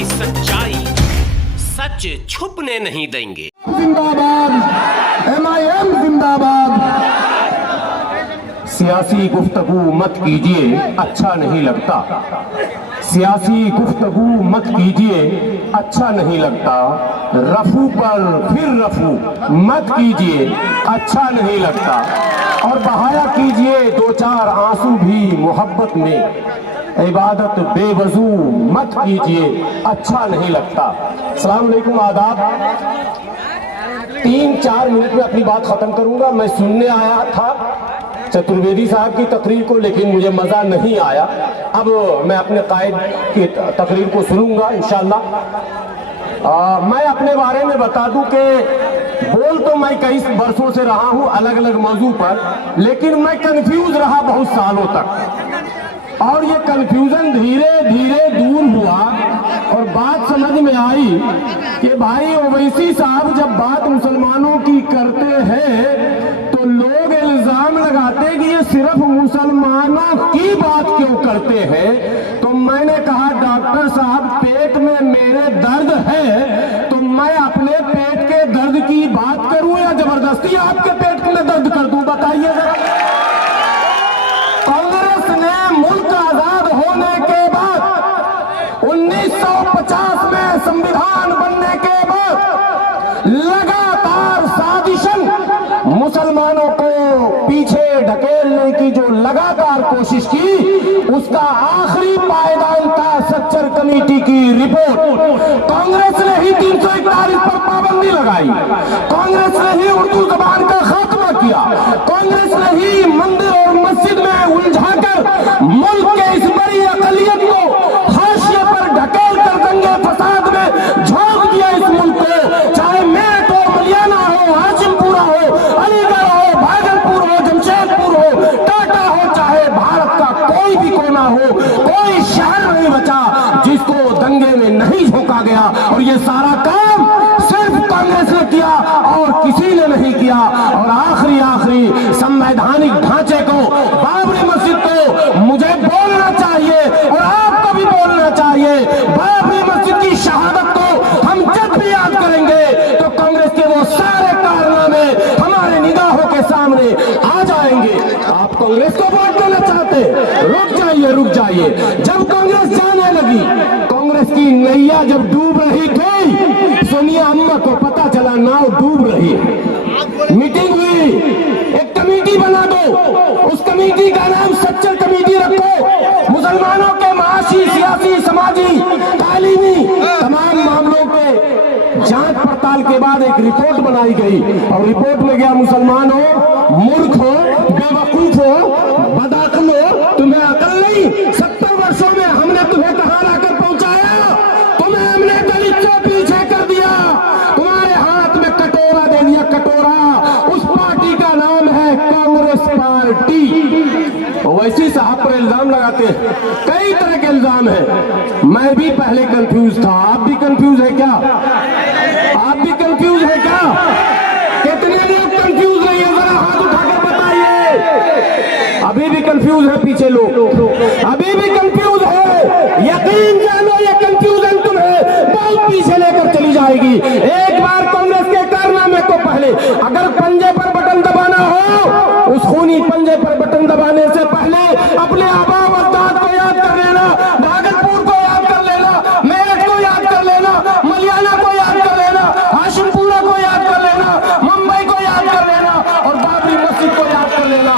की सच्चाई सच छुपने नहीं देंगे। जिंदाबाद, MIM जिंदाबाद। सियासी गुफ्तगू मत कीजिए, अच्छा नहीं लगता। सियासी गुफ्तगू मत कीजिए, अच्छा नहीं लगता। रफू पर फिर रफू मत कीजिए, अच्छा नहीं लगता। और बहाया कीजिए दो चार आंसू भी मोहब्बत में। इबादत बेवजू मत कीजिए, अच्छा नहीं लगता। अस्सलाम वालेकुम, आदाब। 3-4 मिनट में अपनी बात खत्म करूंगा। मैं सुनने आया था चतुर्वेदी साहब की तकरीर को, लेकिन मुझे मजा नहीं आया। अब मैं अपने कायद की तकरीर को सुनूंगा इंशाअल्लाह। मैं अपने बारे में बता दूं कि बोल तो मैं कई वर्षों से रहा हूं अलग अलग मौजू पर, लेकिन मैं कंफ्यूज रहा बहुत सालों तक। और ये कंफ्यूजन धीरे धीरे दूर हुआ और बात समझ में आई कि भाई ओवैसी साहब जब बात मुसलमानों की करते हैं तो लोग इल्जाम लगाते कि ये सिर्फ मुसलमानों की बात क्यों करते हैं। तो मैंने कहा डॉक्टर साहब, पेट में मेरे दर्द है तो मैं अपने पेट के दर्द की बात करूं या जबरदस्ती आपके पेट में दर्द कर दूं, बताइए जरा। कांग्रेस ने मुल्क आजाद होने के बाद 1950 में संविधान बनने के बाद लगातार साजिशन मुसलमानों को पीछे ढकेलने की जो लगातार कोशिश की, उसका आखिरी पायदान था सच्चर कमेटी की रिपोर्ट। कांग्रेस ने ही 341 पर पाबंदी लगाई, कांग्रेस ने ही उर्दू जबान का खात्मा किया, कांग्रेस ने ही मंदिर और मस्जिद में उलझाकर मुल्क के इस बड़ी अकलियत को हाशिए पर ढकेल कर दंगे फसाद में झोंक दिया इस मुल्क को। चाहे मेरठ हो, मलियाना हो, हाशिमपुरा हो, अलीगढ़ हो, भागलपुर हो, जमशेदपुर हो, टाटा हो, चाहे भारत का कोई भी कोना हो, कोई शहर नहीं बचा जिसको दंगे में नहीं झोंका गया। और ये सारा काम सिर्फ कांग्रेस ने किया और किसी ने नहीं किया। और आखिरी संवैधानिक ढांचे को, बाबरी मस्जिद को मुझे बोलना चाहिए और आपको भी बोलना चाहिए। बाबरी मस्जिद की शहादत को हम जब भी याद करेंगे तो कांग्रेस के वो सारे कारनामे हमारे निगाहों के सामने आ जाएंगे। आप कांग्रेस को वोट देना चाहते, रुक जाइए। जब कांग्रेस जाने लगी, कांग्रेस की नैया जब डूब रही थी, सोनिया अम्मा को पता चला नाव डूब रही है। मीटिंग हुई, एक कमेटी बना दो, उस कमेटी का नाम सच्चर कमेटी रखो। मुसलमानों के माशी, सियासी, समाजी, तालीमी तमाम मामलों पे जांच पड़ताल के बाद एक रिपोर्ट बनाई गई और रिपोर्ट में गया, मुसलमान हो, मूर्ख हो, बेवकूफ हो, बदअक्ल हो, तुम्हें अकल नहीं। 70 वर्षों में हमने तुम्हें कहां लाकर पहुंचाया, तुम्हें हमने दलित से पीछे कर दिया, तुम्हारे हाथ में कटोरा दे दिया, कटोरा। उस पार्टी का नाम है कांग्रेस पार्टी। ओवैसी साहब पर इल्जाम लगाते हैं, कई तरह के इल्जाम है। मैं भी पहले कंफ्यूज था, आप भी कंफ्यूज है क्या? आप भी कंफ्यूज है क्या? कितने लोग कंफ्यूज नहीं है, जरा हाथ उठाकर बताइए। अभी भी कंफ्यूज है पीछे लोग, अभी भी कंफ्यूज है। यकीन जानो ये कंफ्यूजन तुम्हें बहुत पीछे लेकर चली जाएगी। एक बार कांग्रेस के कारनामे को पहले, अगर पंजे पर बटन दबाना हो, उस खूनी पंजे पर बटन दबाने से पहले अपने आबा व अजदाद को याद कर लेना, भागलपुर को याद कर लेना, मेरठ को याद कर लेना, मलियाना को याद कर लेना, हाशिमपुरा को याद कर लेना, मुंबई को याद कर लेना और बाबरी मस्जिद को याद कर लेना।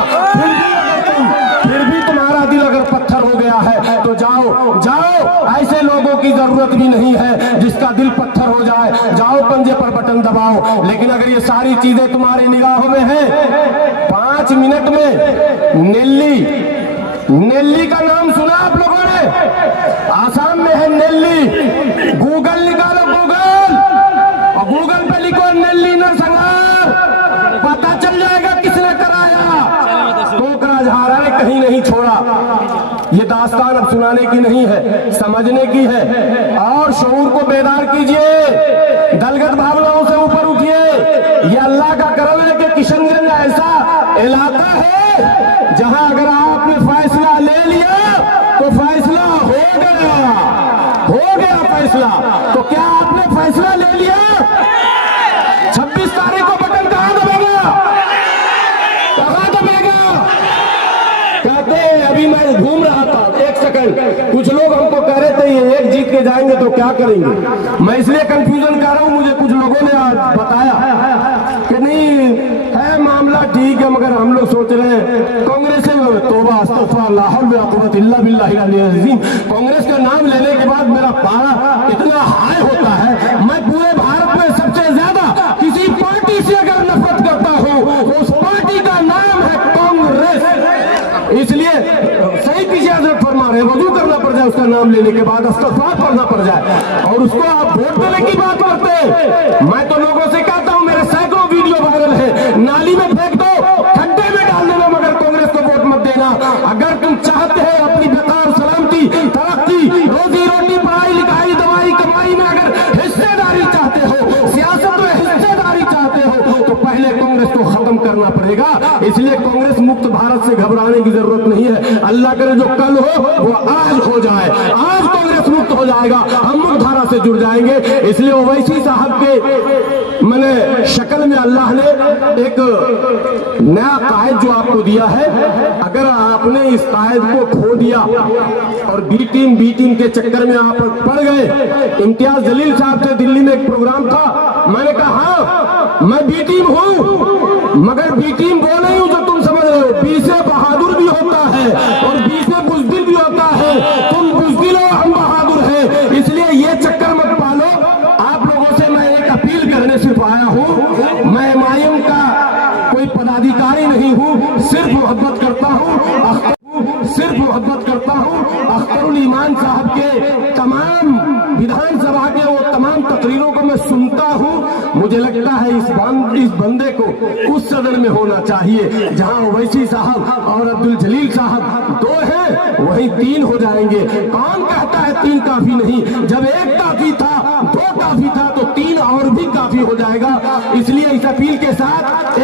फिर भी तुम्हारा दिल अगर पत्थर हो गया है तो जाओ, ऐसे लोगों की जरूरत भी नहीं है जिसका दिल पत्थर हो जाए। जाओ, पंजे पर बटन दबाओ। लेकिन अगर ये सारी चीजें तुम्हारी निगाहों में है, 5 मिनट में नेल्ली का नाम सुना आप लोगों ने? आसाम में है नेल्ली। गूगल निकालो, गूगल पे लिखो नेल्ली नरसंहार, पता चल जाएगा किसने कराया। कोकराझार हारा ने कहीं नहीं छोड़ा। ये दास्तान अब सुनाने की नहीं है, समझने की है। और शऊर को बेदार कीजिए, दलगत भावनाओं से ऊपर उठिए। ये अल्लाह का करम है कि किशनगंज ऐसा इलाका है जहां अगर आपने फैसला ले लिया तो फैसला हो गया फैसला। तो क्या आपने फैसला ले लिया? 26 तारीख को बटन कहां दबेगा? कहां दबेगा? कहते अभी मैं घूम रहा था, एक सेकंड, कुछ लोग हमको कह रहे थे ये एक जीत के जाएंगे तो क्या करेंगे। मैं इसलिए कंफ्यूजन कर रहा हूं, मुझे कुछ लोगों ने आज बताया कि नहीं है मामला ठीक है, मगर हम लोग सोच रहे हैं कांग्रेस में तौबा अस्तगफुर ला हौला वला कुव्वता इल्ला बिल्लाहिल अलिय्यिल अज़ीम। कांग्रेस का नाम लेने के बाद मेरा पारा इतना हाई होता है, मैं पूरे भारत में सबसे ज्यादा किसी पार्टी से अगर नफरत करता हूं उस पार्टी का नाम है कांग्रेस। इसलिए सही पीछे हजरत फरमा रहे, वजू करना पड़ जाए उसका नाम लेने के बाद, इस्तग़फ़ार पढ़ना पड़ जाए, और उसको आप वोट देने की बात करते हैं। मैं तो लोगों से कहता हूं, मेरे सैकड़ों वीडियो वायरल है, नाली में फेंक दो, खड्डे में डाल देना, मगर कांग्रेस को वोट मत देना। अगर तुम चाहते हैं अपनी बेकार सलामती, तरक्की, रोजी रोटी, पढ़ाई लिखाई, दवाई कमाई में अगर हिस्सेदारी चाहते हो, सियासत में हिस्सेदारी चाहते हो, तो पहले कांग्रेस को खत्म करना पड़ेगा। इसलिए कांग्रेस मुक्त भारत से घबराने की जरूरत नहीं है। अल्लाह करे जो कल हो वो आज हो जाए, आज कांग्रेस मुक्त हो जाएगा, हम मुक्त धारा से जुड़ जाएंगे। इसलिए ओवैसी साहब के मैंने शक्ल में अल्लाह ने एक नया कायद जो आपको दिया है, अगर आपने इस कायद को खो दिया और बी टीम के चक्कर में आप पड़ गए। इम्तियाज जलील साहब से दिल्ली में एक प्रोग्राम था, मैंने कहा हाँ मैं बी टीम हूं, मगर बी टीम वो नहीं हूं जो तुम समझ रहे हो। बी से बहादुर भी होता है और बी से बुज़दिल भी होता है। तुम बुज़दिल हो, हम बहादुर हैं, इसलिए ये चक्कर मत पालो। आप लोगों से मैं एक अपील करने सिर्फ आया हूं, मैं एमआईएम का कोई पदाधिकारी नहीं हूं, सिर्फ मोहब्बत करता हूं, सिर्फ मोहब्बत करता हूं अख्तरुल ईमान साहब के तमाम विधानसभा के वो तमाम तकरीरों को मैं सुनता हूं। मुझे लगता है इस बंदे को उस सदन में होना चाहिए जहां ओवैसी साहब और अब्दुल जलील साहब दो हैं, वही 3 हो जाएंगे। कौन कहता है 3 काफी नहीं? जब 1 काफी था, 2 काफी था, तो 3 और भी काफी हो जाएगा। इसलिए इस अपील के साथ